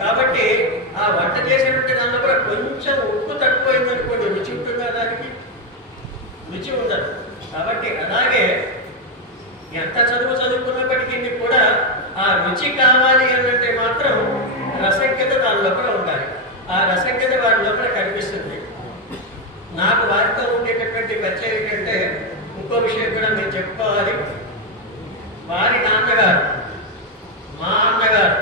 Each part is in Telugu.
కాబట్టి ఆ వంట చేసేటువంటి దానిలో కూడా కొంచెం ఉప్పు తక్కువైంది అనుకోండి, రుచి ఉంటుందా దానికి? రుచి ఉండదు. కాబట్టి అలాగే ఎంత చదువుకున్నప్పటికీ కూడా ఆ రుచి కావాలి అనంటే మాత్రం రసజ్ఞత దాని లోపల ఉండాలి. ఆ రసజ్ఞత వారి లోపల కనిపిస్తుంది. నాకు వారితో ఉండేటటువంటి పరిచయం ఏంటంటే ఇంకో విషయం కూడా నేను చెప్పుకోవాలి. వారి నాన్నగారు, మా అన్నగారు,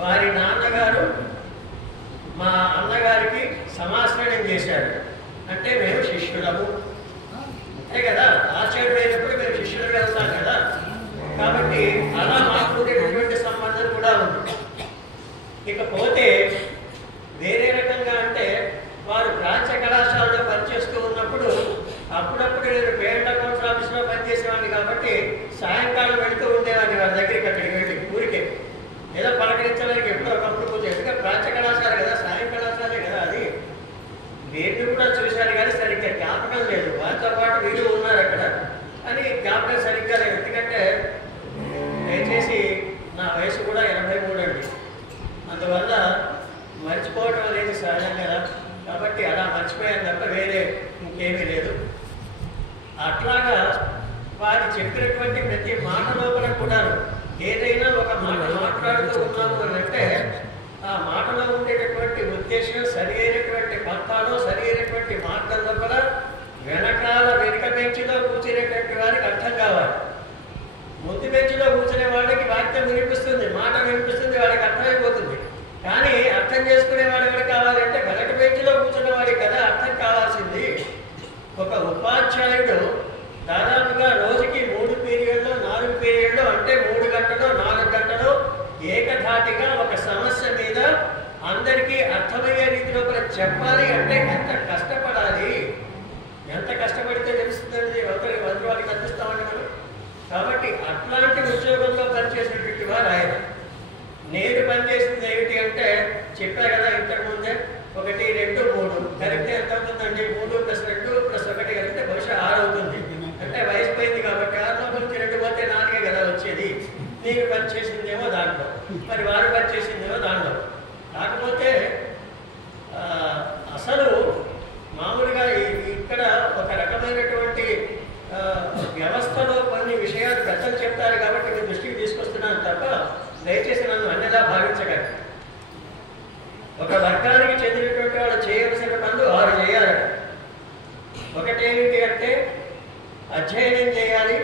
వారి నాన్నగారు మా అన్నగారికి సమాశ్రయం చేశారు. అంటే మేము శిష్యులము, అంతే కదా, ఆచార్యుడైనప్పుడు మేము శిష్యులు వెళ్తాం కదా. కాబట్టి అలా మాకు ఉండేటటువంటి సంబంధం కూడా ఉంది. ఇకపోతే వేరే రకంగా అంటే వారు ప్రాచ్య కళాశాలలో పనిచేస్తూ ఉన్నప్పుడు అప్పుడప్పుడు నేను పేరెంట్ అకౌంట్స్ ఆఫీస్లో పనిచేసేవాడిని కాబట్టి సాయంకాలం వెళుతూ ఉండేవాడిని వారి దగ్గరికి. అక్కడికి వెళ్ళి ఊరికే ఏదో పలకరించడానికి ఎప్పుడో ఒకప్పుడు పూజ, ఎందుకంటే ప్రాచ్య కళాశాల కదా, సాయం కళాశాలే కదా అది. నేను కూడా చూశాను కానీ సరిగ్గా జ్ఞాపకం లేదు. వారితో పాటు వీరు ఉన్నారు అక్కడ అని జ్ఞాపకం సరిగ్గా లేదు. ఎందుకంటే దయచేసి నా వయసు కూడా 83 అండి. అందువల్ల మర్చిపోవటం అనేది సహజం కదా. కాబట్టి అలా మర్చిపోయాను తప్ప వేరే ఇంకేమీ లేదు. అట్లాగా వారు చెప్పినటువంటి ప్రతి మాట లోపల కూడా ఏదైనా ఒక మాట మాట్లాడుతూ ఉన్నాము అని అంటే ఆ మాటలో ఉండేటటువంటి ఉద్దేశం సరి అయినటువంటి పత్తాలో సరి అయినటువంటి మార్గం లోపల వెనకాల వెనుక బెంచిలో కూర్చునేటువంటి వారికి అర్థం కావాలి. ముందు బెంచిలో కూర్చునే వాళ్ళకి వాక్యం వినిపిస్తుంది, మాట వినిపిస్తుంది, వాడికి అర్థమైపోతుంది. కానీ అర్థం చేసుకునేవాడు ఎవరు కావాలంటే వెనక బెంచిలో కూర్చున్న వాడికి కదా అర్థం కావాల్సింది. ఒక ఉపాధ్యాయుడు దాదాపుగా రోజుకి 3 పీరియడ్లో 4 పీరియడ్లో అంటే 3 గంటలో 4 గంటలు ఏకధాటిగా ఒక సమస్య మీద అందరికీ అర్థమయ్యే రీతిలో కూడా చెప్పాలి అంటే ఎంత కష్టపడాలి, ఎంత కష్టపడితే తెలుస్తుందండి. వదిలి వాళ్ళకి అందిస్తామండి మనం. కాబట్టి అట్లాంటి ఉద్యోగంలో పనిచేసినటువంటి వారు ఆయన. నేను పనిచేసింది ఏమిటి అంటే చెప్పా కదా ఇంతకుముందే 1, 2, 3 కలిపితే ఎంత అవుతుందండి? 3 + 2 + 1 కలిపితే బహుశా 6 అవుతుంది. అంటే వయసు పోయింది కాబట్టి 6లో నుంచి 2 పోతే 4 కదా వచ్చేది. నేను పనిచేసిందేమో దాంట్లో, మరి వారు పనిచేసిందేమో దాంట్లో. కాకపోతే అసలు మామూలుగా ఇక్కడ ఒక రకమైనటువంటి వ్యవస్థలో కొన్ని విషయాలు పెద్దలు చెప్తారు కాబట్టి మీ దృష్టికి తీసుకొస్తున్నాను తప్ప దయచేసి నన్ను అన్నిలా భావించగలరు. ఒక వర్గానికి చెందినటువంటి వాళ్ళు చేయవలసిన పనులు 6 చేయాలి. ఒకటేమిటి అంటే అధ్యయనం చేయాలి,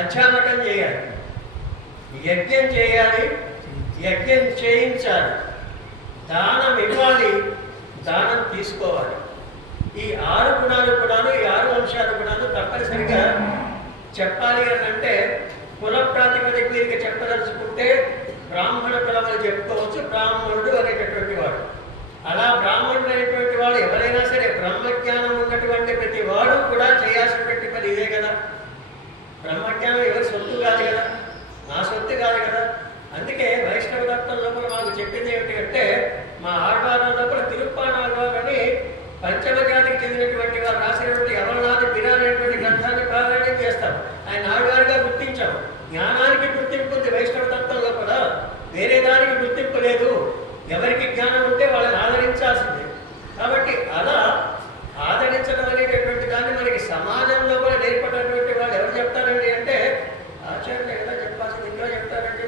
అధ్యాపకం చేయాలి, యజ్ఞం చేయాలి, యజ్ఞం చేయించాలి, దానం ఇవ్వాలి, దానం తీసుకోవాలి. ఈ 6 గుణాలు కూడాను, ఈ 6 అంశాలు కూడాను తప్పనిసరిగా చెప్పాలి అని అంటే కుల ప్రాతిపదిక వీరికి చెప్పదలుచుకుంటే బ్రాహ్మణ కులమని చెప్పుకోవచ్చు. బ్రాహ్మణుడు అనేటటువంటి వాడు, అలా బ్రాహ్మణుడు అనేటువంటి వాడు ఎవరైనా సరే బ్రహ్మజ్ఞానం ఉన్నటువంటి ప్రతి వాడు కూడా చేయాల్సినటువంటి పని ఇదే కదా. బ్రహ్మజ్ఞానం ఎవరి సొత్తు కాదు కదా, నా సొత్తు కాదు కదా. అందుకే వైష్ణవ దత్తం లోపల మాకు చెప్పింది ఏమిటి అంటే మా ఆళ్వార్ల లోపల తిరుప్పానాళ్వార్ అని పంచమ జాతికి చెందినటువంటి వారు రాసినటువంటి అమరనాథ పిరానటువంటి గ్రంథాన్ని ప్రారంభం చేస్తాం. ఆయన ఆళ్వారుగా గుర్తించాం. జ్ఞానానికి గుర్తింపు ఉంది వైష్ణవ తత్వం లోపల, వేరే దానికి గుర్తింపు లేదు. ఎవరికి జ్ఞానం ఉంటే వాళ్ళని ఆదరించాల్సిందే. కాబట్టి అలా ఆదరించడం అనేటటువంటి దాన్ని మనకి సమాజంలో కూడా నేర్పడినటువంటి వాళ్ళు ఎవరు చెప్తారండి అంటే ఆచార్యులే కదా చెప్పాల్సింది. ఇంకా చెప్తారండి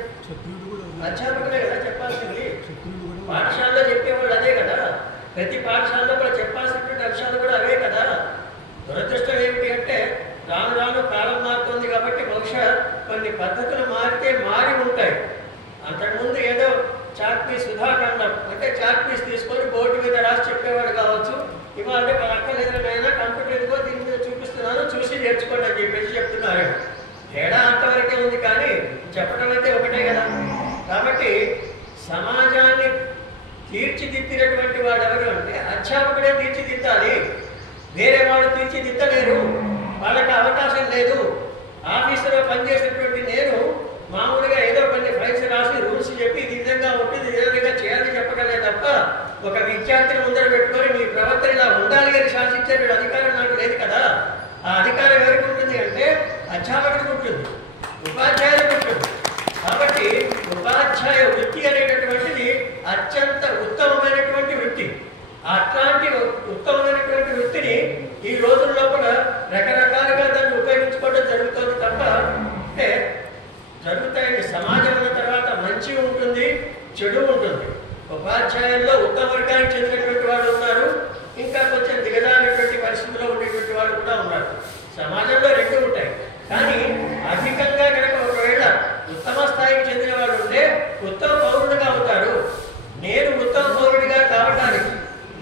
అధ్యాపకులే కదా చెప్పాల్సింది. పాఠశాలలో చెప్పేవాళ్ళు అదే కదా, ప్రతి పాఠశాలలో కూడా చెప్పాల్సినటువంటి అంశాలు కూడా అవే కదా. దురదృష్టం ఏమిటి అంటే రాను రాను కాలం మారుతుంది కాబట్టి బహుశా కొన్ని పద్ధతులు మారితే మారి ఉంటాయి. అంతకుముందు ఏదో చాక్పీ సుధాఖండం అంటే చాక్పీస్ తీసుకొని బోర్డు మీద రాసి చెప్పేవాడు కావచ్చు. ఇవాళ అక్కర్లేదైనా కంప్యూటర్ ఎదుగో దీని మీద చూపిస్తున్నాను, చూసి నేర్చుకోండి అని చెప్పేసి చెప్తున్నారు. తేడా అంతవరకే ఉంది కానీ చెప్పడం అయితే ఒకటే కదా. కాబట్టి సమాజాన్ని తీర్చిదిద్దినటువంటి వాడు ఎవరు అంటే అధ్యాపకుడే తీర్చిదిద్దాలి, వేరే వాడు తీర్చిదిద్దలేరు, వాళ్ళకి అవకాశం లేదు. ఆఫీసులో పనిచేసేటువంటి నేను మామూలుగా ఏదో కొన్ని ఫైల్స్ రాసి రూల్స్ చెప్పి ఇది విధంగా ఉంటుంది, ఇదే విధంగా చేయాలని చెప్పగలే తప్ప ఒక విద్యార్థిని ముందర పెట్టుకొని మీ ప్రవర్తన ఇలా ఉండాలి అని శాసించే అధికారం నాకు లేదు కదా. ఆ అధికారం ఎవరికి ఉంటుంది అంటే అధ్యాపకుడికి ఉంటుంది, ఉపాధ్యాయులకు ఉంటుంది. కాబట్టి ఉపాధ్యాయ వృత్తి అనేటటువంటిది అత్యంత ఉత్తమమైనటువంటి వృత్తి. అట్లాంటి ఉత్తమమైనటువంటి వృత్తిని ఈ రోజుల్లో కూడా రకరకాలుగా దాన్ని ఉపయోగించుకోవడం జరుగుతుంది తప్ప అంటే జరుగుతాయండి. సమాజం ఉన్న తర్వాత మంచి ఉంటుంది, చెడు ఉంటుంది. ఉపాధ్యాయుల్లో ఉత్తమ వర్గానికి చెందినటువంటి వాళ్ళు ఉన్నారు, ఇంకా కొంచెం దిగజారినటువంటి పరిస్థితుల్లో ఉండేటువంటి వాళ్ళు కూడా ఉన్నారు. సమాజంలో రెండు ఉంటాయి. కానీ అధికంగా కనుక ఒకవేళ ఉత్తమ స్థాయికి చెందిన వాళ్ళు ఉంటే ఉత్తమ పౌరుడుగా అవుతారు. నేను ఉత్తమ పౌరుడిగా కావడానికి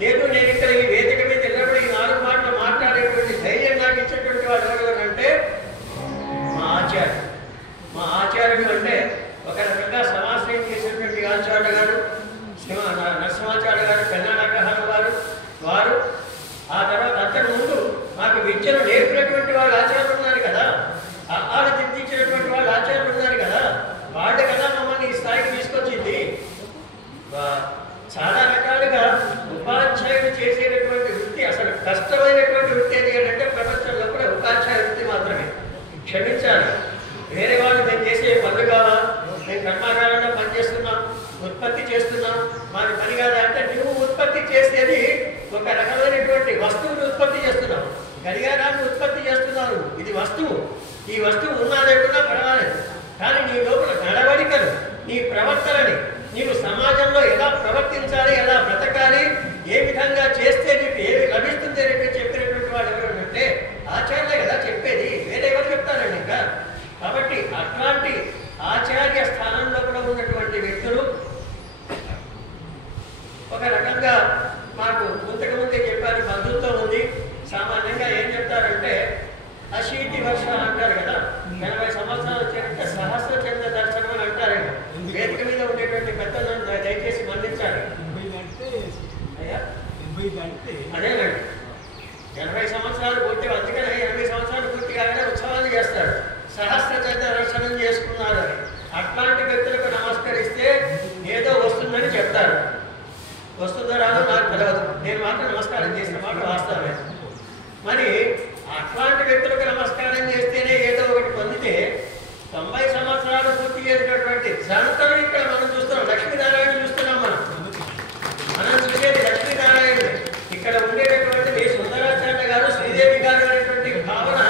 లేదు, నేను ఇక్కడ ఈ వేదిక మీద వెళ్ళినప్పుడు ఈ 4 మాటలు మాట్లాడేటువంటి ధైర్యం నాకు ఇచ్చేటువంటి వాళ్ళు ఎవరు అంటే మా ఆచార్యుడు. మా ఆచార్యుడు అంటే ఒక రకంగా సమాశ్రయం చేసినటువంటి ఆచార్యుడు గారు, నరసింహాచార్య గారు, పెన్నానగ్రహారం వారు. ఆ తర్వాత అంతకు ముందు మాకు విద్యను నేర్పినటువంటి వాళ్ళు ఆచార్యులు ఉన్నారు కదా, ఆడ దిద్దించినటువంటి వాళ్ళు ఆచార్యులు ఉన్నారు కదా, వాళ్ళు కదా మమ్మల్ని ఈ స్థాయికి తీసుకొచ్చింది. చాలా రకాలుగా ఉపాధ్యాయుడు చేసేటటువంటి వృత్తి అసలు కష్టమైనటువంటి వృత్తి ఏది అంటే ప్రపంచంలో కూడా ఉపాధ్యాయ వృత్తి మాత్రమే. క్షమించాలి, వేరే వాళ్ళు మేము చేసే పనులు కావా, మేము కర్మాగారంలో పనిచేస్తున్నాం, ఉత్పత్తి చేస్తున్నాం, మాది పని కాదా అంటే నువ్వు ఉత్పత్తి చేసేది ఒక రకమైనటువంటి వస్తువుని ఉత్పత్తి చేస్తున్నావు, గడియారాన్ని ఉత్పత్తి చేస్తున్నావు. ఇది వస్తువు. ఈ వస్తువు ఉన్నా లేకున్నా పర్వాలేదు, కానీ నీ లోపల నడవడికలు, నీ ప్రవర్తనని, నీవు సమాజంలో ఎలా ప్రవర్తించాలి, ఎలా బ్రతకాలి, ఏ విధంగా చేస్తే నీకు ఏమి లభిస్తుంది అని చెప్పినటువంటి వాడు ఎవరు అంటే ఆచార్యులే కదా చెప్పేది, వేరే ఎవరు చెప్తారండి ఇంకా. కాబట్టి అట్లాంటి ఆచార్య స్థానంలో కూడా ఉన్నటువంటి వ్యక్తులు ఒక రకంగా మాకు ఇంతకుముందే చెప్పారు, బంధుత్వం ఉంది. సామాన్యంగా ఏం చెప్తారంటే అశీతి వర్ష అంటారు కదా, 80 సంవత్సరాలు వచ్చారంటే సహస్ర చంద్ర దర్శనం అని అంటారండి. వేదిక మీద ఉండేటువంటి పెద్దలను దయచేసి మన్నించాలి. అదేనండి, 80 సంవత్సరాలు పూర్తి, అందుకనే 80 సంవత్సరాలు పూర్తి కాగానే ఉత్సవాలు చేస్తారు, సహస్ర చంద్ర దర్శనం చేసుకున్నారు అని. అట్లాంటి వ్యక్తులకు నమస్కరిస్తే ఏదో వస్తుందని చెప్తారు. వస్తుందో రాదో నాకు తెలియదు, నేను మాత్రం నమస్కారం చేసిన మాట వాస్తవమే. మరి అట్లాంటి వ్యక్తులకు నమస్కారం చేస్తేనే ఏదో ఒకటి పొందితే 90 సంవత్సరాలు పూర్తి చేసినటువంటి సంతను ఇక్కడ మనం చూస్తున్నాం, లక్ష్మీనారాయణ చూస్తున్నాం. మనం చూసేది లక్ష్మీనారాయణ. ఇక్కడ ఉండేటటువంటి సుందరాచార్య గారు, శ్రీదేవి గారు అనేటువంటి భావన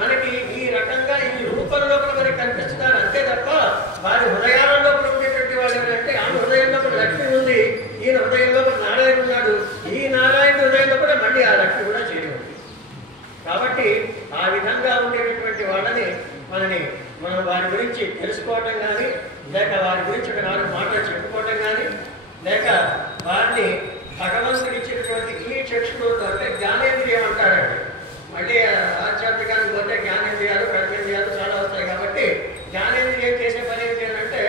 మనకి ఈ రకంగా ఈ రూపంలో కూడా మనకి కనిపిస్తున్నారు అంతే తప్ప వారి హృదయాలలో కూడా ఉండేటువంటి వాళ్ళు ఎవరంటే ఆమె హృదయంలో కూడా లక్ష్మి ఉంది, ఈయన హృదయంలో కూడా నారాయణ ఉన్నాడు, ఈ నారాయణ హృదయంలో కూడా మళ్ళీ ఆ లక్ష్మి కూడా చేరి ఉంది. కాబట్టి ఆ విధంగా ఉండేటటువంటి వాళ్ళని మనం వారి గురించి తెలుసుకోవటం కానీ, లేక వారి గురించి ఒక 4 మాటలు చెప్పుకోవటం కానీ, లేక వారిని భగవంతుడు ఇచ్చినటువంటి ఈ చక్షులతో అంటే జ్ఞానేంద్రియం అంటారండి. మళ్ళీ ఆధ్యాత్మికానికి పోతే జ్ఞానేంద్రియాలు, కర్మేంద్రియాలు చాలా వస్తాయి. కాబట్టి జ్ఞానేంద్రియం చేసే పని ఏంటి అంటే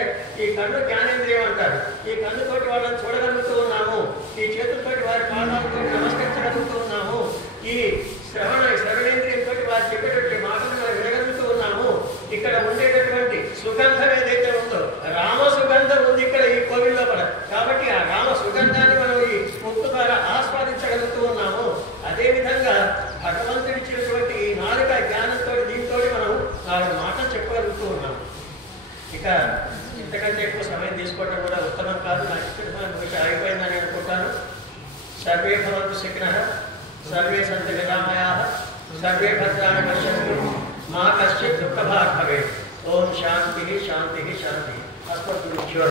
ఈ కన్ను జ్ఞానేంద్రియం అంటారు. ఈ కన్నుతోటి వాళ్ళని చూడగలుగుతూ ఉన్నాము, ఈ చేతులతోటి వారి పాదాలతో నమస్కరించగలుగుతూ ఉన్నాము, ఈ శ్రవణేంద్రియంతో వారు చెప్పేటటువంటి మాటలు మనం వినగలుగుతూ ఉన్నాము. ఇక్కడ ఉండేటటువంటి సుగంధం ఏదైతే ఉందో రామ సుగంధం ఉంది ఇక్కడ ఈ కోవిల్లో కూడా. కాబట్టి ఆ రామ సుగంధాన్ని మనం ఈ ముక్కు ద్వారా ఆస్వాదించగలుగుతూ ఉన్నాము. అదేవిధంగా భగవంతుడి ఇచ్చినటువంటి ఈ నాలుక జ్ఞానంతో దీంతో మనం 4 మాటలు చెప్పగలుగుతూ ఉన్నాము. ఇక ఇంతకంటే ఎక్కువ సమయం తీసుకోవడం కూడా ఉత్తమం కాదు. నాకు ఇచ్చిన అయిపోయిందని అనుకుంటాను. సర్వే భవంతు సుఖినః, సర్వే సంతు నిరామయాః, సర్వే భద్రాణి పశ్యంతు, మా కశ్చిత్ దుఃఖభాగ్ భవేత్. ఓం శాంతి శాంతి శాంతి. అస్మద్గురుభ్యో